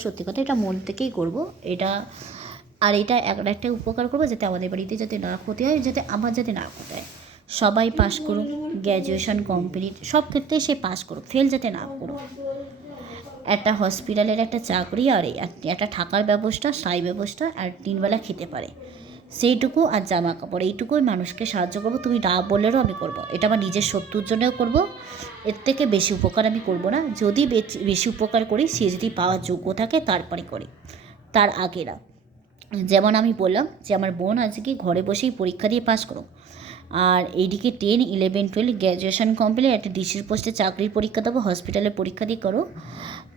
সত্যি কথা এটা মন থেকেই করব এটা। আর এটা একটা উপকার করবো যাতে আমাদের বাড়িতে যাতে না ক্ষতি হয়, যাতে আমার যাতে না ক্ষতি হয়। সবাই পাস করুক, গ্র্যাজুয়েশন কমপ্লিট, সব ক্ষেত্রে সে পাস করুক, ফেল যাতে না করুক। একটা হসপিটালের একটা চাকরি আর একটা থাকার ব্যবস্থা, স্থায়ী ব্যবস্থা, আর 3 বেলা খেতে পারে সেইটুকু, আর জামা কাপড়, এইটুকুই মানুষকে সাহায্য করবো। তুমি না বললেও আমি করব, এটা আমার নিজের শত্রুর জন্যও করব। এর থেকে বেশি উপকার আমি করব না। যদি বেশি উপকার করি, সে যদি পাওয়ার যোগ্য থাকে তারপরে করি, তার আগে না। যেমন আমি বললাম যে আমার বোন আজকে ঘরে বসেই পরীক্ষা দিয়ে পাস করো, আর এইদিকে 10, 11, 12 গ্র্যাজুয়েশন কমপ্লিট, একটা ডিসির পোস্টে চাকরির পরীক্ষা দেবো, হসপিটালে পরীক্ষা দিয়ে করো।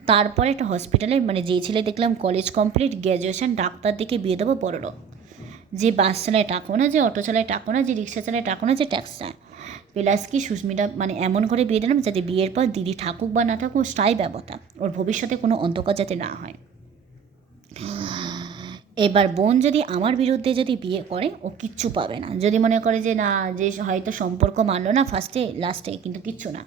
তারপরে একটা হসপিটালে যেই ছেলে দেখলাম কলেজ কমপ্লিট, গ্র্যাজুয়েশন, ডাক্তার দিকে বিয়ে দেবো বড়লোক। যে বাস চালায় টাকো না, যে অটো চালায় টাকো না, যে রিক্সা চালায় টাকো না, যে ট্যাক্সি চায়। প্লাস কি সুস্মিতা এমন করে বিয়ে দিলাম যাতে বিয়ের পর দিদি থাকুক বা না থাকুক, স্থায়ী ব্যবস্থা, ওর ভবিষ্যতে কোনো অন্ধকার যাতে না হয়। এবার বোন যদি আমার বিরুদ্ধে যদি বিয়ে করে, ও কিচ্ছু পাবে না। যদি মনে করে যে না, যে হয়তো সম্পর্ক মানলো না ফার্স্টে লাস্টে, কিন্তু কিচ্ছু না,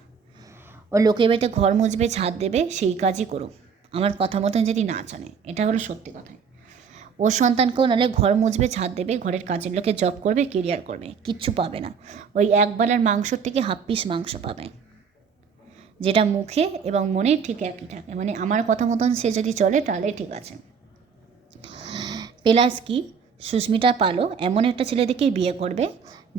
ও লোকের বাড়িতে ঘর মুছবে, ছাদ দেবে, সেই কাজই করুক, আমার কথা মতন যদি না জানে। এটা হলো সত্যি কথাই। ওর সন্তানকেও নাহলে ঘর মুছবে, ছাদ দেবে, ঘরের কাজের লোকে জব করবে, কেরিয়ার করবে, কিচ্ছু পাবে না। ওই একবেলার মাংসর থেকে হাফ পিস মাংস পাবে, যেটা মুখে এবং মনে ঠিক একই থাকে। আমার কথা মতন সে যদি চলে তাহলে ঠিক আছে। প্লাস কি সুস্মিতা পালো এমন একটা ছেলে দেখে বিয়ে করবে,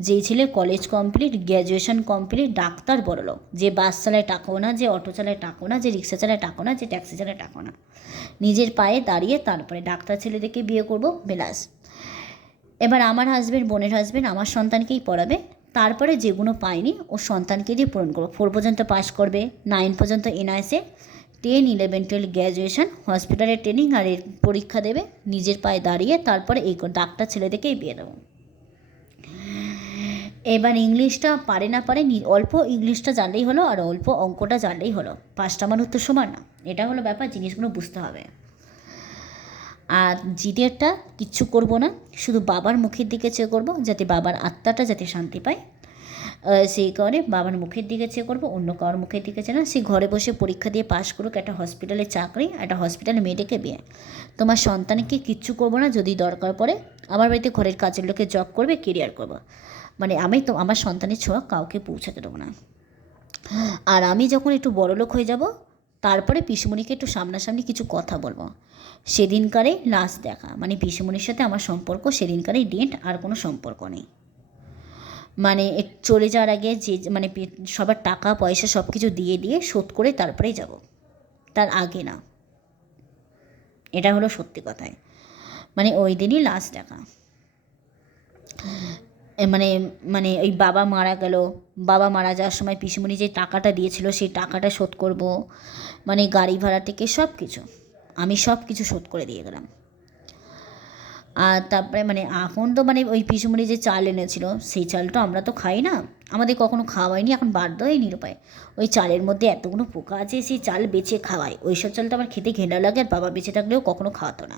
যেই ছেলে college complete, graduation complete, doctor, বড়লোক, যে বাস চালায় টাকো না, যে অটো চালায় টাকো না, যে রিক্সা চালায় টাকো না, যে ট্যাক্সি চালায় টাকো না, নিজের পায়ে দাঁড়িয়ে তারপরে ডাক্তার ছেলে দেখে বিয়ে করব। প্লাস এবার আমার হাজব্যান্ড, বোনের হাজব্যান্ড আমার সন্তানকেই পড়াবে, তারপরে যেগুলো পায়নি ওর সন্তানকে দিয়ে পূরণ করবো। 4 পর্যন্ত পাস করবে, 9 পর্যন্ত এনআইএসে, 10, 11, 12 গ্র্যাজুয়েশন, হসপিটালের ট্রেনিং আর এর পরীক্ষা দেবে, নিজের পায়ে দাঁড়িয়ে তারপরে এই ডাক্তার ছেলেদেরকেই বিয়ে দেবো। এবার ইংলিশটা পারে না পারে, অল্প ইংলিশটা জানলেই হলো, আর অল্প অঙ্কটা জানলেই হলো, 5টা মানুষ তো সমান না। এটা হলো ব্যাপার, জিনিসগুলো বুঝতে হবে। আর জিদেরটা কিচ্ছু করব না, শুধু বাবার মুখের দিকে চেয়ে করবো, যাতে বাবার আত্মাটা যাতে শান্তি পায়। সেই কারণে বাবার মুখের দিকে চেয়ে করবো, অন্য কারোর মুখের দিকে চেয়ে না। সে ঘরে বসে পরীক্ষা দিয়ে পাশ করুক, একটা হসপিটালে চাকরি, একটা হসপিটালে মেয়েটাকে বিয়ে। তোমার সন্তানকে কিচ্ছু করবো না। যদি দরকার পড়ে আমার বাড়িতে ঘরের কাজের লোকে জব করবে, কেরিয়ার করবো, আমি তো আমার সন্তানের ছোঁয়া কাউকে পৌঁছাতে দেবো না। আর আমি যখন একটু বড়লোক হয়ে যাব, তারপরে পিসুমণিকে একটু সামনাসামনি কিছু কথা বলবো। সেদিনকারে লাস্ট দেখা, পিসুমণির সাথে আমার সম্পর্ক সেদিনকারেই ডেট, আর কোনো সম্পর্ক নেই। চলে যাওয়ার আগে যে সবার টাকা পয়সা সব কিছু দিয়ে দিয়ে শোধ করে তারপরেই যাব, তার আগে না। এটা হলো সত্যি কথায়, ওই দিনই লাস্ট দেখা। ওই বাবা মারা গেল, বাবা মারা যাওয়ার সময় পিসিমণি যে টাকাটা দিয়েছিল সেই টাকাটা শোধ করব, গাড়ি ভাড়া থেকে সব কিছু, আমি সব কিছু শোধ করে দিয়ে গেলাম। আর তারপরে এখন তো ওই পিসিমণি যে চাল এনেছিল, সেই চালটা আমরা তো খাই না, আমাদের কখনো খাওয়াইনি, এখন বাধ্য হয়ে নিরুপায়। ওই চালের মধ্যে এতগুলো পোকা আছে, সেই চাল বেচে খাওয়ায়। ওই সব চালটা আমার খেতে ঘেন্না লাগে, আর বাবা বেঁচে থাকলেও কখনো খাওয়াতো না।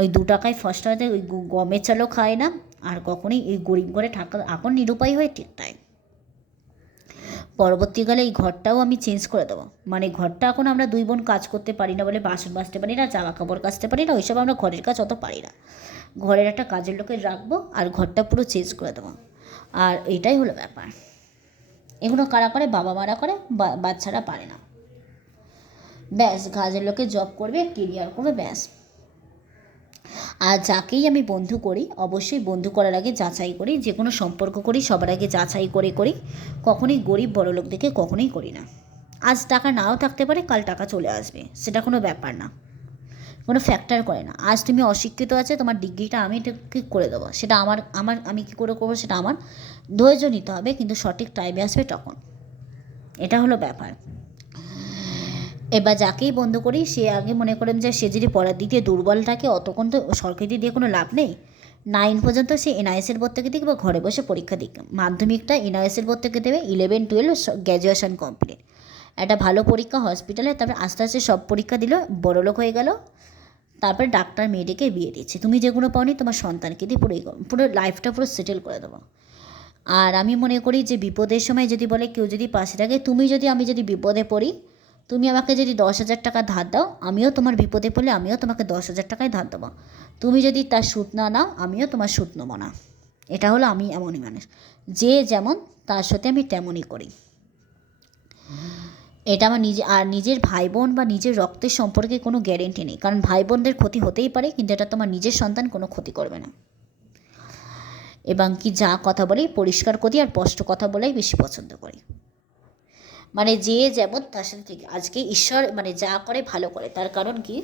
ওই 2 টাকায় ফার্স্ট হয়তো ওই গমের চালও খায় না, আর কখনোই এই গরিব ঘরে থাকা, এখন নিরুপায় হয়ে ঠিক তাই। পরবর্তীকালে এই ঘরটাও আমি চেঞ্জ করে দেবো। ঘরটা এখন আমরা 2 বোন কাজ করতে পারি না বলে, বাসন মাজতে পারি না, জামা কাপড় কাচতে পারি না, ওইসব আমরা ঘরের কাজ অত পারি না। ঘরের একটা কাজের লোকে রাখবো, আর ঘরটা পুরো চেঞ্জ করে দেবো। আর এটাই হলো ব্যাপার। এগুলো কারা করে? বাবা মারা করে, বাচ্চারা পারে না। ব্যাস, কাজের লোকে জব করবে, কেরিয়ার করবে, ব্যাস। আর যাকেই আমি বন্ধু করি, অবশ্যই বন্ধু করার আগে যাচাই করি। যে কোনো সম্পর্ক করি সবার আগে যাচাই করে করি। কখনোই গরিব বড়লোক দেখে কখনোই করি না। আজ টাকা নাও থাকতে পারে, কাল টাকা চলে আসবে, সেটা কোনো ব্যাপার না, কোনো ফ্যাক্টর করে না। আজ তুমি অশিক্ষিত আছে, তোমার ডিগ্রিটা আমি ঠিক করে দেবো, সেটা আমি কী করে করবো সেটা আমার। ধৈর্য নিতে হবে, কিন্তু সঠিক টাইমে আসবে তখন। এটা হলো ব্যাপার। এবার যাকেই বন্ধ করি, সে আগে মনে করেন যে সে যদি পড়ার দিক দিয়ে দুর্বল থাকে, অতক্ষণ তো সরকারি দিয়ে কোনো লাভ নেই। 9 পর্যন্ত সে এনআইএসের ভর্তুকি দিক বা ঘরে বসে পরীক্ষা দিক। মাধ্যমিকটা এনআইএসের ভর্তুকি দেবে, 11, 12 গ্র্যাজুয়েশন কমপ্লিট, একটা ভালো পরীক্ষা হসপিটালে, তারপরে আস্তে আস্তে সব পরীক্ষা দিল, বড়লোক হয়ে গেল। তারপরে ডাক্তার মেয়েটিকে বিয়ে দিচ্ছে। তুমি যেগুলো পাওনি তোমার সন্তানকে দিয়ে পুরো লাইফটা পুরো সেটেল করে দেবো। আর আমি মনে করি যে বিপদের সময় যদি বলে কেউ যদি পাশে থাকে, আমি যদি বিপদে পড়ি, তুমি আমাকে যদি 10,000 টাকা ধার দাও, আমিও তোমার বিপদে পড়লে আমিও তোমাকে 10,000 টাকায় ধার দেবো। তুমি যদি তার সুদ না নাও, আমিও তোমার সুদ নেবো না। এটা হলো আমি এমনই মানুষ, যে যেমন তার সাথে আমি তেমনই করি। এটা আমার নিজের ভাই বোন বা নিজের রক্তের সম্পর্কে কোনো গ্যারেন্টি নেই, কারণ ভাই বোনদের ক্ষতি হতেই পারে, কিন্তু এটা তোমার নিজের সন্তান কোনো ক্ষতি করবে না। এবং কি যা কথা বলি পরিষ্কার করি, আর স্পষ্ট কথা বলাই বেশি পছন্দ করি। মানে যে যেমন তার সাথে ঠিক। আজকে ঈশ্বর মানে যা করে ভালো করে, তার কারণ কি,